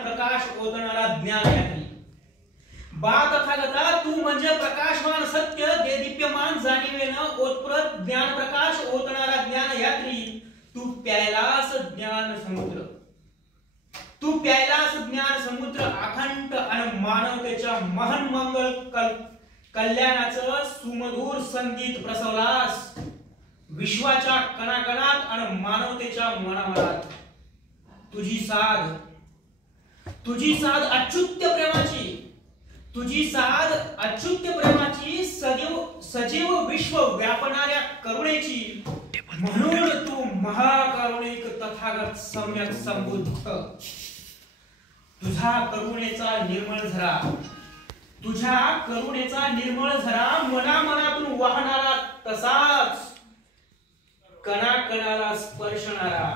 प्रकाश ओतणारा ज्ञानयात्री। बा तथागता, तू म्हणजे प्रकाशवान सत्य देदीप्यमान जाणीवेनं ओतप्रत ज्ञान प्रकाश ओतणारा ज्ञानयात्री। तू प्यायलास ज्ञान समुद्र, तू प्यायलास ज्ञान समुद्र अखंड आणि मानवतेच्या महान मंगल कल्याणाचं सुमधुर संगीत प्रसवलास विश्वाच्या कणाकणात आणि मानवतेच्या मनामनात। तुझी साध अच्युत्य प्रेमाची, तुझी साध अच्युत्य प्रेमाची सजीव विश्व व्यापणाऱ्या करुणेची, म्हणून तू महाकरुणिक तथागत सम्यक संबुद्ध। तुझ्या करुणेचा निर्मळ झरा मनामनातून वाहणारा, तसाच कणाकणाला स्पर्शणारा